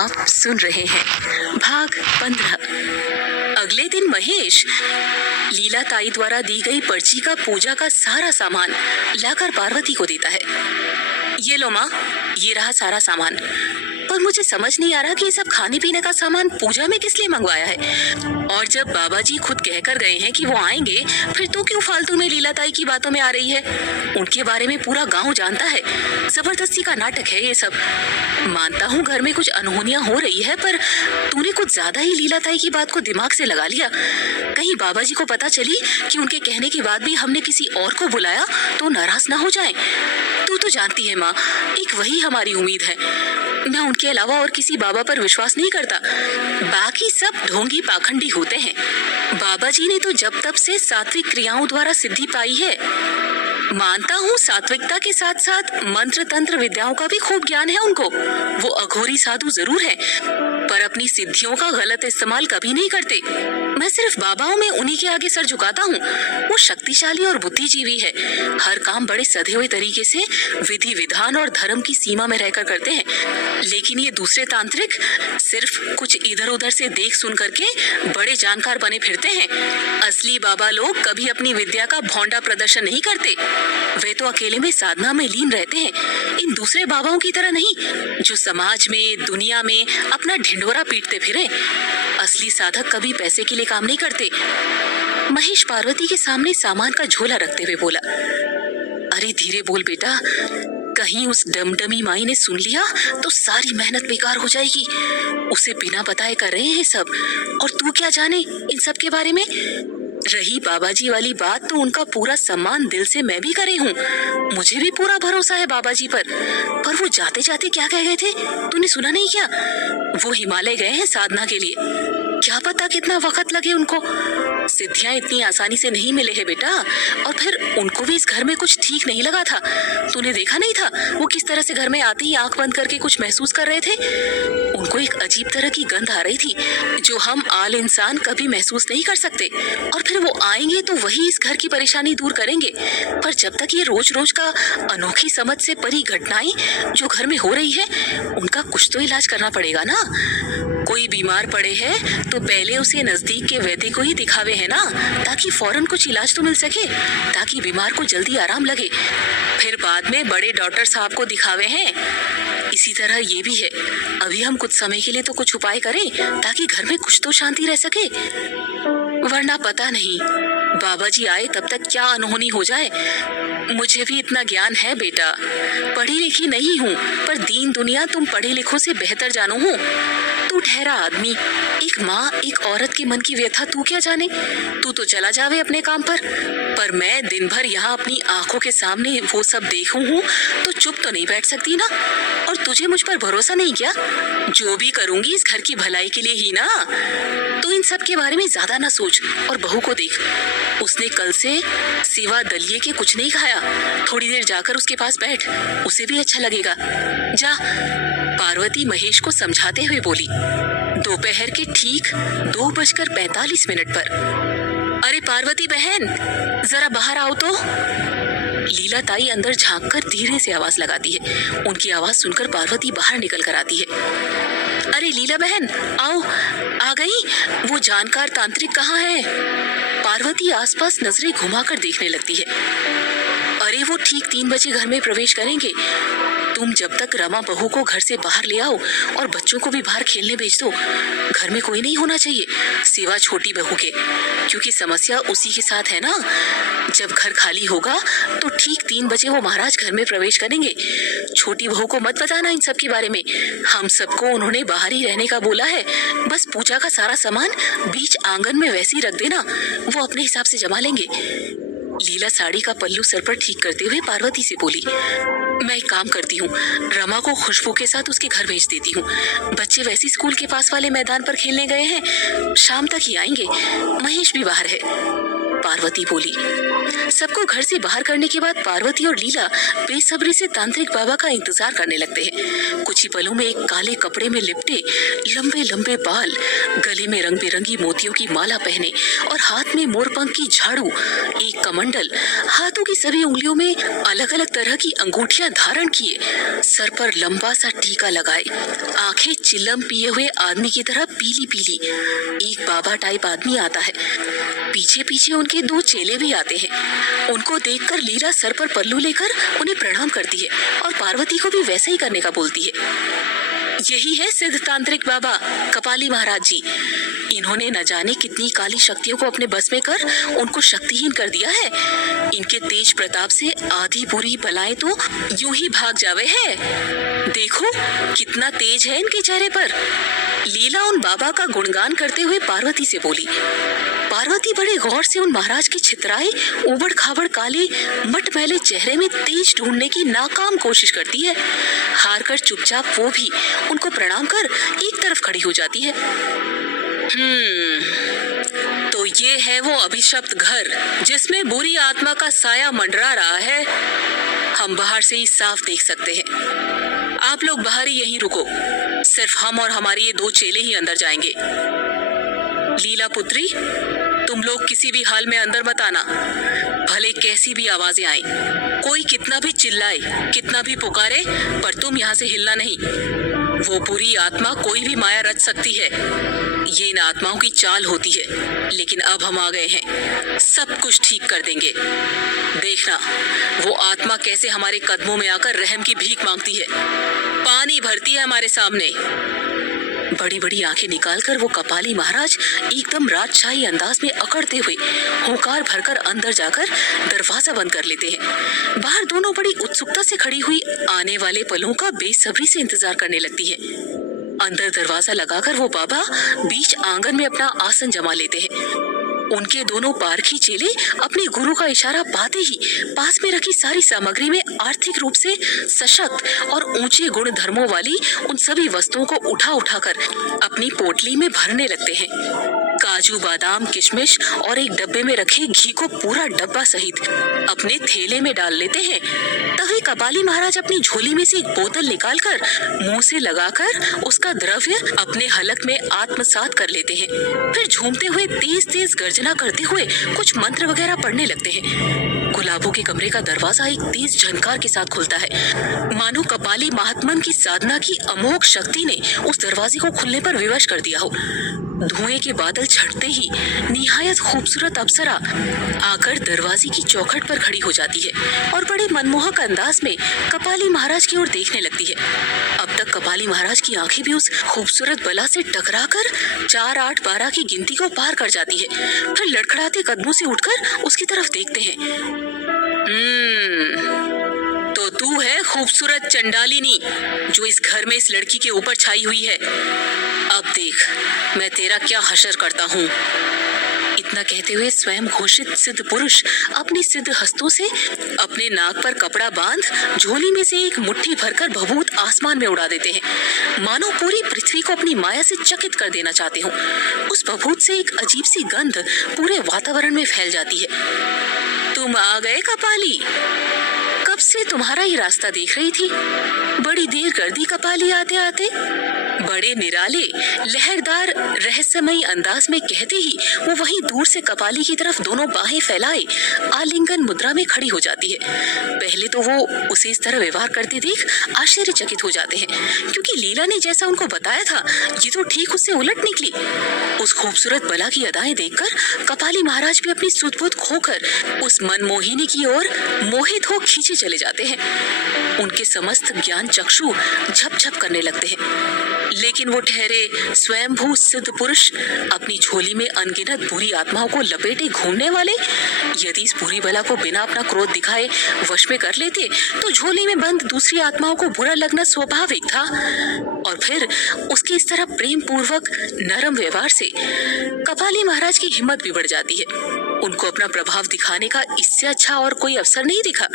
आप सुन रहे हैं भाग 15। अगले दिन महेश लीला ताई द्वारा दी गई पर्ची का पूजा का सारा सामान लाकर पार्वती को देता है। ये लो माँ, ये रहा सारा सामान। पर मुझे समझ नहीं आ रहा कि ये सब खाने पीने का सामान पूजा में किस लिए मंगवाया है। और जब बाबा जी खुद कहकर गए हैं कि वो आएंगे, फिर तो क्यों फालतू में लीला ताई की बातों में आ रही है। उनके बारे में पूरा गांव जानता है। जबरदस्ती का नाटक है ये सब। मानता हूँ घर में कुछ अनहोनियां हो रही है, पर तूने कुछ ज्यादा ही लीला ताई की बात को दिमाग से लगा लिया। कहीं बाबा जी को पता चली कि उनके कहने के बाद भी हमने किसी और को बुलाया तो नाराज ना हो जाए। तू तो जानती है माँ, एक वही हमारी उम्मीद है। मैं उनके अलावा और किसी बाबा पर विश्वास नहीं करता। बाकी सब ढोंगी पाखंडी होते हैं। बाबा जी ने तो जब तब से सात्विक क्रियाओं द्वारा सिद्धि पाई है। मानता हूँ सात्विकता के साथ साथ मंत्र तंत्र विद्याओं का भी खूब ज्ञान है उनको। वो अघोरी साधु जरूर है, पर अपनी सिद्धियों का गलत इस्तेमाल कभी नहीं करते। मैं सिर्फ बाबाओं में उन्हीं के आगे सर झुकाता हूँ। वो शक्तिशाली और बुद्धिजीवी है। हर काम बड़े सधे हुए तरीके से विधि विधान और धर्म की सीमा में रहकर करते हैं। लेकिन ये दूसरे तांत्रिक सिर्फ कुछ इधर उधर से देख सुन करके बड़े जानकार बने फिरते हैं। असली बाबा लोग कभी अपनी विद्या का भौंडा प्रदर्शन नहीं करते। वे तो अकेले में साधना में लीन रहते हैं। इन दूसरे बाबाओं की तरह नहीं, जो समाज में दुनिया में अपना ढिंढोरा पीटते फिरे। असली साधक कभी पैसे के लिए काम नहीं करते। महेश पार्वती के सामने सामान का झोला रखते हुए बोला, अरे धीरे बोल बेटा, कहीं उस डमडमी माई ने सुन लिया तो सारी मेहनत बेकार हो जाएगी। उसे बिना बताए कर रहे हैं सब, और तू क्या जाने इन सब के बारे में। रही बाबाजी वाली बात, तो उनका पूरा सम्मान दिल से मैं भी करे हूँ। मुझे भी पूरा भरोसा है बाबाजी पर वो जाते जाते क्या कह गए थे, तूने सुना नहीं क्या? वो हिमालय गए हैं साधना के लिए। क्या पता कितना वक्त लगे उनको। सिद्धियां इतनी आसानी से नहीं मिले हैं बेटा। और फिर उनको भी इस घर में कुछ ठीक नहीं लगा था। तूने देखा नहीं था वो किस तरह से घर में आते ही आंख बंद करके कुछ महसूस कर रहे थे। उनको एक अजीब तरह की गंध आ रही थी, जो हम आल इंसान कभी महसूस नहीं कर सकते। और फिर वो आएंगे तो वही इस घर की परेशानी दूर करेंगे। पर जब तक ये रोज रोज का अनोखी समझ से परी घटनाएं जो घर में हो रही है, उनका कुछ तो इलाज करना पड़ेगा ना। कोई बीमार पड़े है तो पहले उसे नजदीक के वैद्य को ही दिखावे है ना, ताकि फौरन कुछ इलाज तो मिल सके, ताकि बीमार को जल्दी आराम लगे। फिर बाद में बड़े डॉक्टर साहब को दिखावे हैं। इसी तरह ये भी है। अभी हम कुछ समय के लिए तो कुछ उपाय करें, ताकि घर में कुछ तो शांति रह सके। वरना पता नहीं बाबा जी आए तब तक क्या अनहोनी हो जाए। मुझे भी इतना ज्ञान है बेटा, पढ़ी लिखी नहीं हूँ, पर दीन दुनिया तुम पढ़े लिखों से बेहतर जानो हूँ। तू ठहरा आदमी, एक माँ एक औरत के मन की व्यथा तू क्या जाने। तू तो चला जावे अपने काम पर मैं दिन भर यहाँ अपनी आंखों के सामने वो सब देखूं हूँ तो चुप तो नहीं बैठ सकती ना। और तुझे मुझ पर भरोसा नहीं क्या? जो भी करूंगी इस घर की भलाई के लिए ही ना। तो इन सब के बारे में ज्यादा ना सोच और बहू को देख। उसने कल से सिवा दलिए के कुछ नहीं खाया। थोड़ी देर जाकर उसके पास बैठ, उसे भी अच्छा लगेगा। जा। पार्वती महेश को समझाते हुए बोली। दोपहर के ठीक 2:45 पर। अरे पार्वती बहन, जरा बाहर आओ तो। लीला ताई अंदर झांककर धीरे से आवाज लगाती है। उनकी आवाज सुनकर पार्वती बाहर निकल कर आती है। अरे लीला बहन, आओ। आ गई? वो जानकार तांत्रिक कहाँ है? पार्वती आसपास नजरें घुमाकर देखने लगती है। अरे वो ठीक 3 बजे घर में प्रवेश करेंगे। तुम जब तक रमा बहू को घर से बाहर ले आओ और बच्चों को भी बाहर खेलने भेज दो। घर में कोई नहीं होना चाहिए सिवा छोटी बहू के, क्योंकि समस्या उसी के साथ है ना। जब घर खाली होगा तो ठीक 3 बजे वो महाराज घर में प्रवेश करेंगे। छोटी बहू को मत बताना इन सब के बारे में। हम सबको उन्होंने बाहर ही रहने का बोला है। बस पूजा का सारा सामान बीच आंगन में वैसे ही रख देना, वो अपने हिसाब से जमा लेंगे। लीला साड़ी का पल्लू सर पर ठीक करते हुए पार्वती से बोली, मैं एक काम करती हूँ, रमा को खुशबू के साथ उसके घर भेज देती हूँ। बच्चे वैसे स्कूल के पास वाले मैदान पर खेलने गए हैं, शाम तक ही आएंगे। महेश भी बाहर है। पार्वती बोली। सबको घर से बाहर करने के बाद पार्वती और लीला बेसब्री से तांत्रिक बाबा का इंतजार करने लगते हैं। कुछ ही पलों में एक काले कपड़े में लिपटे, लंबे लंबे बाल, गले में रंग बिरंगी मोतियों की माला पहने और हाथ में मोरपंख की झाड़ू, एक कमंडल, हाथों की सभी उंगलियों में अलग अलग तरह की अंगूठियां धारण किए, सर पर लंबा सा टीका लगाए, आंखें चिल्लम पिए हुए आदमी की तरह पीली पीली एक बाबा टाइप आदमी आता है। पीछे पीछे उनके 2 चेले भी आते हैं। उनको देखकर लीला सर पर पल्लू लेकर उन्हें प्रणाम करती है और पार्वती को भी वैसे ही करने का बोलती है। यही है सिद्ध तांत्रिक बाबा कपाली महाराज जी। इन्होंने न जाने कितनी काली शक्तियों को अपने बस में कर उनको शक्तिहीन कर दिया है। इनके तेज प्रताप से आधी बुरी बलाएं तो यूं ही भाग जावे है। देखो कितना तेज है इनके चेहरे पर। लीला उन बाबा का गुणगान करते हुए पार्वती से बोली। पार्वती बड़े गौर से उन महाराज के छितराए उबड़ खाबड़ काले मटमैले चेहरे में तेज ढूंढने की नाकाम कोशिश करती है। हार कर चुपचाप वो भी उनको प्रणाम कर एक तरफ खड़ी हो जाती है। तो ये है वो अभिशप्त घर जिसमें बुरी आत्मा का साया मंडरा रहा है। हम बाहर से ही साफ देख सकते हैं। आप लोग बाहर ही यहीं रुको, सिर्फ हम और हमारे ये 2 चेले ही अंदर जाएंगे। लीला पुत्री, तुम लोग किसी भी हाल में अंदर मत आना, भले कैसी भी आवाजें आए, कोई कितना भी चिल्लाए, कितना भी पुकारे, पर तुम यहाँ से हिलना नहीं। वो बुरी आत्मा कोई भी माया रच सकती है, ये इन आत्माओं की चाल होती है। लेकिन अब हम आ गए हैं, सब कुछ ठीक कर देंगे। देखना वो आत्मा कैसे हमारे कदमों में आकर रहम की भीख मांगती है, पानी भरती है हमारे सामने। बड़ी बड़ी आंखें निकालकर वो कपाली महाराज एकदम राजशाही अंदाज में अकड़ते हुए हुंकार भरकर अंदर जाकर दरवाजा बंद कर लेते हैं। बाहर दोनों बड़ी उत्सुकता से खड़ी हुई आने वाले पलों का बेसब्री से इंतजार करने लगती है। अंदर दरवाजा लगाकर वो बाबा बीच आंगन में अपना आसन जमा लेते हैं। उनके दोनों पारखी चेले अपने गुरु का इशारा पाते ही पास में रखी सारी सामग्री में आर्थिक रूप से सशक्त और ऊंचे गुण धर्मों वाली उन सभी वस्तुओं को उठा उठाकर अपनी पोटली में भरने लगते हैं। काजू, बादाम, किशमिश और एक डब्बे में रखे घी को पूरा डब्बा सहित अपने थैले में डाल लेते हैं। तभी कपाली महाराज अपनी झोली में से एक बोतल निकालकर मुंह से लगाकर उसका द्रव्य अपने हलक में आत्मसात कर लेते हैं। फिर झूमते हुए तेज तेज गर्जना करते हुए कुछ मंत्र वगैरह पढ़ने लगते हैं। गुलाबों के कमरे का दरवाजा एक तेज झनकार के साथ खुलता है, मानो कपाली महात्मन की साधना की अमोघ शक्ति ने उस दरवाजे को खुलने पर विवश कर दिया हो। धुएं के बादल छटते ही निहायत खूबसूरत अप्सरा आकर दरवाजे की चौखट पर खड़ी हो जाती है और बड़े मनमोहक अंदाज में कपाली महाराज की ओर देखने लगती है। अब तक कपाली महाराज की आंखें भी उस खूबसूरत बला से टकराकर 4, 8, 12 की गिनती को पार कर जाती है। फिर लड़खड़ाते कदमों से उठकर उसकी तरफ देखते हैं। तो तू है खूबसूरत चंडालिनी जो इस घर में इस लड़की के ऊपर छाई हुई है। अब देख मैं तेरा क्या हशर करता हूँ। इतना कहते हुए स्वयं घोषित सिद्ध पुरुष अपनी सिद्ध हस्तों से अपने नाक पर कपड़ा बांध झोली में से एक मुट्ठी भरकर भभूत आसमान में उड़ा देते हैं, मानो पूरी पृथ्वी को अपनी माया से चकित कर देना चाहते हो। उस भभूत से एक अजीब सी गंध पूरे वातावरण में फैल जाती है। तुम आ गए कपाली, कब से तुम्हारा ही रास्ता देख रही थी। बड़ी देर कर दी कपाली आते आते। बड़े निराले लहरदार रहस्यमयी अंदाज में कहते ही वो वहीं दूर से कपाली की तरफ दोनों बाहें फैलाए आलिंगन मुद्रा में खड़ी हो जाती है। पहले तो वो उसे इस तरह व्यवहार करते देख आश्चर्यचकित हो जाते हैं, क्योंकि लीला ने जैसा उनको बताया था ये तो ठीक उससे उलट निकली। उस खूबसूरत बला की अदाएं देखकर कपाली महाराज भी अपनी सुध-बुध खोकर उस मनमोहिनी की ओर मोहित हो खींचे चले जाते हैं। उनके समस्त ज्ञान चक्षु झप-झप करने लगते हैं। लेकिन वो ठहरे स्वयंभू सिद्ध पुरुष अपनी झोली में अनगिनत बुरी आत्माओं को लपेटे घूमने वाले यदि इस बुरी बला को बिना अपना क्रोध दिखाए वश में कर लेते तो झोली में बंद दूसरी आत्माओं को बुरा लगना स्वाभाविक था। और फिर उसके इस तरह प्रेम पूर्वक नरम व्यवहार से कपाली महाराज की हिम्मत भी बढ़ जाती है। उनको अपना प्रभाव दिखाने का इससे अच्छा और कोई अवसर नहीं दिखा।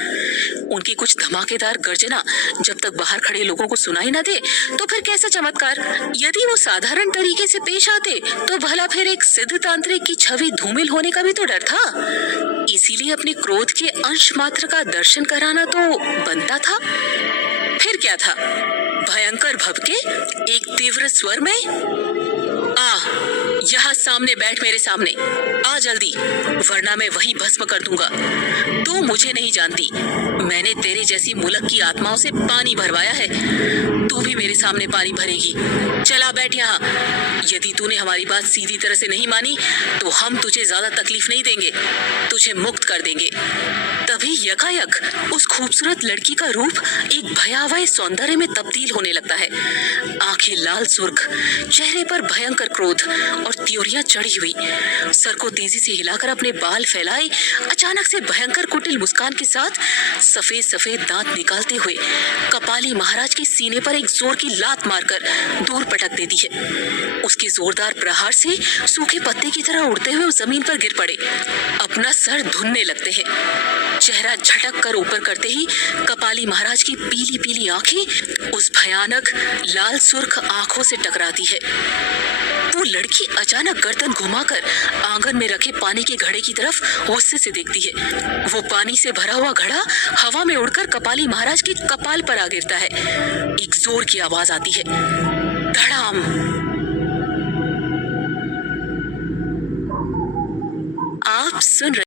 उनकी कुछ धमाकेदार गर्जना जब तक बाहर खड़े लोगों को सुनाई न दे तो फिर कैसा चमत्कार। यदि वो साधारण तरीके से पेश आते तो भला फिर एक सिद्ध तांत्रिक की छवि धूमिल होने का भी तो डर था। इसीलिए अपने क्रोध के अंश मात्र का दर्शन कराना तो बनता था। फिर क्या था? भयंकर भभके एक तीव्र स्वर में, आ यहाँ सामने बैठ, मेरे सामने आ जल्दी, वरना मैं वही भस्म कर दूंगा। तू मुझे नहीं जानती, मैंने तेरे जैसी मुलक की आत्माओं से पानी भरवाया है, तू भी मेरे सामने पानी भरेगी। चला बैठ यहाँ। यदि तूने हमारी बात सीधी तरह से नहीं मानी तो हम तुझे ज्यादा तकलीफ नहीं देंगे, तुझे मुक्त कर देंगे। तभी यकायक उस खूबसूरत लड़की का रूप एक भयावह सौंदर्य में तब्दील होने लगता है। आंखें लाल सुर्ख, चेहरे पर भयंकर क्रोध और त्योरियां चढ़ी हुई, सर को तेजी से हिलाकर अपने बाल फैलाए अचानक से भयंकर कुटिल मुस्कान के साथ सफेद सफेद दांत निकालते हुए कपाली महाराज के सीने पर एक जोर की लात मारकर दूर पटक देती है। उसके जोरदार प्रहार से सूखे पत्ते की तरह उड़ते हुए उस जमीन पर गिर पड़े, अपना सर धुनने लगते हैं। चेहरा झटक कर ऊपर करते ही कपाली महाराज की पीली पीली आंखें उस भयानक लाल सुर्ख आंखों से टकराती है। वो लड़की अचानक गर्दन घुमाकर आंगन में रखे पानी के घड़े की तरफ गुस्से से देखती है। वो पानी से भरा हुआ घड़ा हवा में उड़कर कपाली महाराज के कपाल पर आ गिरता है। एक जोर की आवाज आती है, धड़ाम। आप सुन रहे